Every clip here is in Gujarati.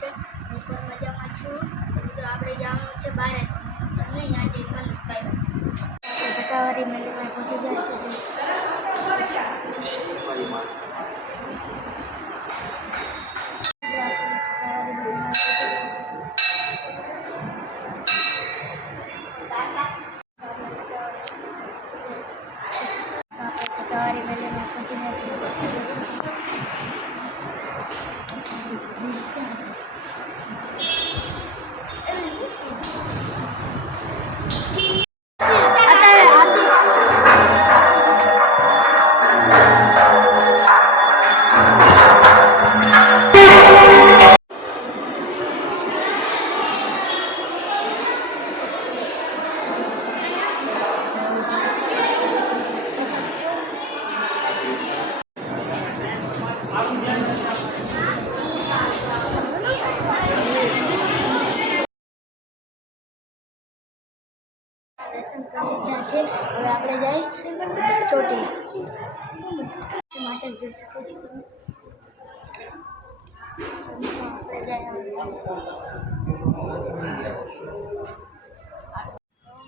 છે. હું પણ મજામાં છું. મિત્રો આપણે જવાનું છે બહાર, તમને અહીંયા જઈને મળીશ. Bye bye. ટકાવારી મેળીમાં પહોંચી જશે. ટકાવારી મેળીમાં પહોંચી દર્શન કરી લીધા છે. હવે આપણે જઈ ચોટીલા માટે જોઈ શકો છો તમે. આપણે જાય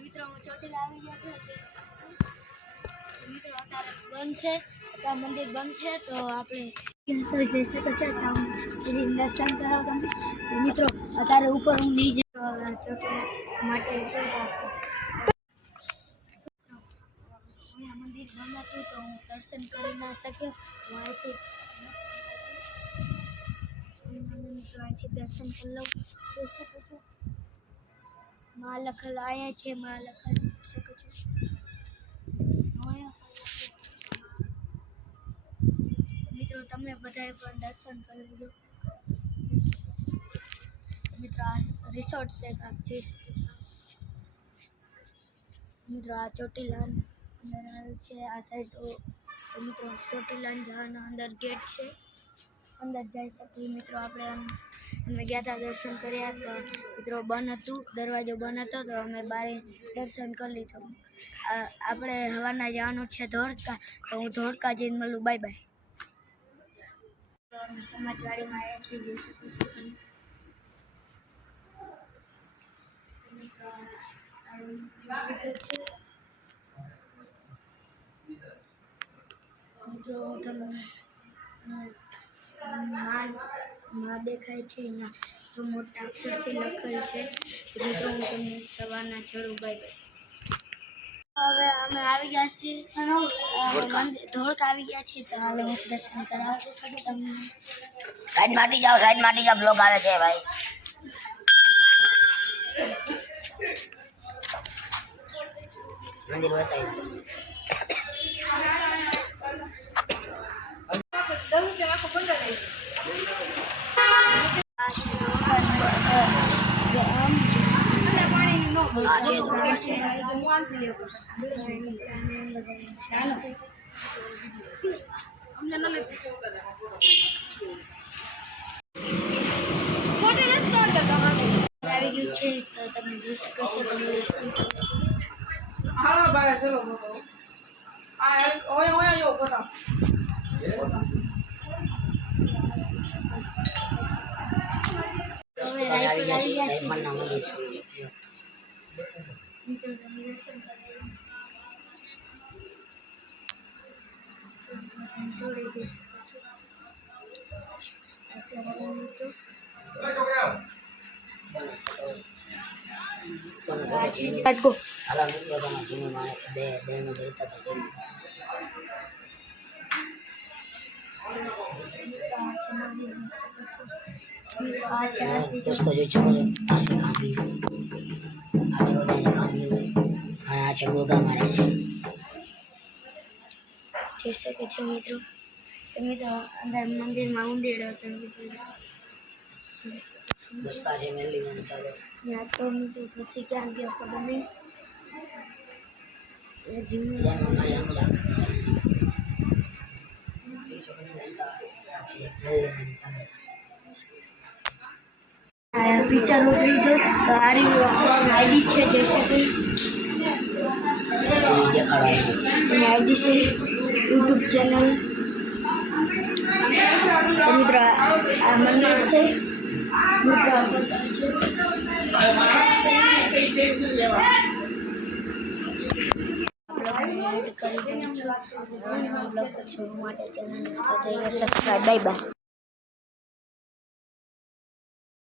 મિત્રો ચોટીલા આવી ગયા છે. મિત્રો અત્યારે બંધ છે, અત્યારે મંદિર બંધ છે, તો આપણે જઈ શકો છો. દર્શન કરાવો તમે. મિત્રો અત્યારે ઉપર હું નહીં જઈ ચોટીલા માટે છે. મંદિર બંધ હતું તો હું દર્શન કરી ના શક્યો. અહીંથી દર્શન કરી લઉં. જોઈ શકો છો મહાલખલ આવ્યા છે. મહાલખલ જોઈ શકો છો. મિત્રો તમે બધાએ પણ દર્શન કરી લીધું. મિત્રો આ રિસોર્ટ છે, આપ જોઈ શકો છો. મિત્રો આ ચોટીલા અંદર આવે છે. આ સાઈડ મિત્રો ચોટીલા જવાના અંદર ગેટ છે, અંદર જઈ શકીએ. મિત્રો અમે ગયા હતા, દર્શન કર્યા તો મિત્રો બંધ હતું, દરવાજો બંધ હતો, તો અમે બારે દર્શન કરી લીધું. આપણે હવાના જવાનું છે ધોળકા, તો હું ધોળકા જઈને મળું. Bye bye. અમે સમાજવાડીમાં આવ્યા છીએ, જોઈ શકો છો તમે. મિત્રો તમને માં દેખાય છે, એના મોટા અક્ષરથી લખેલ છે. મિત્રો હું તમને સવારના ચડું. Bye bye. હવે અમે આવી ગયા છીએ ધોળકા આવી ગયા છીએ, તો હાલ હું દર્શન કરાવું તમને. સાઈડ માંથી જાઓ, બ્લોગ આવે છે ભાઈ. મંદિર બતાવી આવી ગયું છે, તો તમે જોઈ શકો છો. તમે દર્શન કરો. दोस्तों जो छोरे आसे खामी आसे बताइए खामी और आचे गोगा मारे છે. જોઈ શકે છે મિત્રો. તો મિત્રો અંદર મંદિરમાં ઉંદેડો હતો. દોસ્તા છે મેલી મને ચાલો ત્યાં તો મિત્રો પછી ક્યાં ગયો ખબર નહીં. જીવની પિક્ચર ઉતરી તો આરી આઈડી છે, જઈ શકે. આઈડી છે યુટ્યુબ ચેનલ. તો મિત્રો આ મંદિર છે. મિત્રો આ બધા છે. બ્લોગ કરી દઉં છું. બ્લોગ જોવા માટે ચેનલને સબસ્ક્રાઈબ. Bye bye.